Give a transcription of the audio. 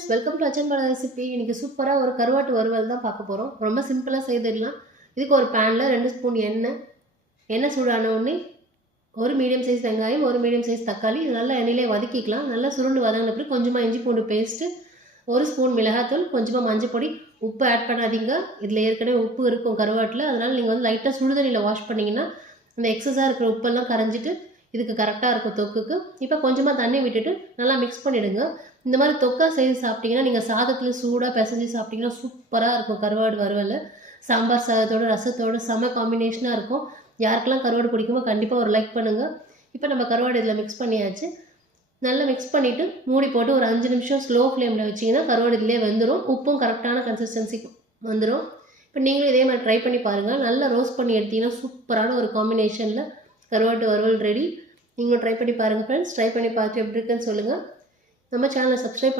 Friends, welcome to Achanbala recipe. இன்றைக்கி சூப்பராக ஒரு கருவாட்டு வறுவல் தான் பார்க்க போகிறோம். ரொம்ப சிம்பிளாக செய்திடலாம். இதுக்கு ஒரு பேனில் 2 ஸ்பூன் எண்ணெய் சூடான உடனே ஒரு மீடியம் சைஸ் வெங்காயம், ஒரு மீடியம் சைஸ் தக்காளி நல்லா எண்ணெயிலே வதக்கிக்கலாம். நல்லா சுருண்டு வதங்கின பிறகு கொஞ்சமாக இஞ்சி பூண்டு பேஸ்ட்டு, 1 ஸ்பூன் மிளகாத்தூள், கொஞ்சமாக மஞ்சள் பொடி, உப்பு ஆட் பண்ணாதீங்க. இதில் ஏற்கனவே உப்பு இருக்கும் கருவாட்டில். அதனால் நீங்கள் வந்து லைட்டாக சுடுதண்ணியில் வாஷ் பண்ணிங்கன்னா அந்த எக்ஸஸாக இருக்கிற உப்பெல்லாம் கரைஞ்சிட்டு இதுக்கு கரெக்டாக இருக்கும் தொக்குக்கு. இப்போ கொஞ்சமாக தண்ணி விட்டுட்டு நல்லா மிக்ஸ் பண்ணிவிடுங்க. இந்த மாதிரி தொக்கா செய்து சாப்பிட்டிங்கன்னா நீங்கள் சாதத்தில் சூடாக பிசைஞ்சு சாப்பிட்டிங்கன்னா சூப்பராக இருக்கும் கருவாடு வறுவல். சாம்பார் சாதத்தோட ரசத்தோட செம காம்பினேஷனாக இருக்கும். யாருக்கெல்லாம் கருவாடு பிடிக்குமோ கண்டிப்பாக ஒரு லைக் பண்ணுங்கள். இப்போ நம்ம கருவாடு இதில் மிக்ஸ் பண்ணியாச்சு. நல்லா மிக்ஸ் பண்ணிவிட்டு மூடி போட்டு ஒரு 5 நிமிஷம் ஸ்லோ ஃப்ளேமில் வச்சிங்கன்னா கருவாடு இதிலே வெந்துடும். உப்பும் கரெக்டான கன்சிஸ்டன்சிக்கு வந்துடும். இப்போ நீங்களும் இதே மாதிரி ட்ரை பண்ணி பாருங்கள். நல்லா ரோஸ்ட் பண்ணி எடுத்திங்கன்னா சூப்பரான ஒரு காம்பினேஷனில் கருவாட்டு வறுவல் ரெடி. நீங்களும் ட்ரை பண்ணி பாருங்கள் ஃப்ரெண்ட்ஸ். ட்ரை பண்ணி பார்த்து எப்படி இருக்குன்னு சொல்லுங்கள். நம்ம சேனலை சப்ஸ்கிரைப்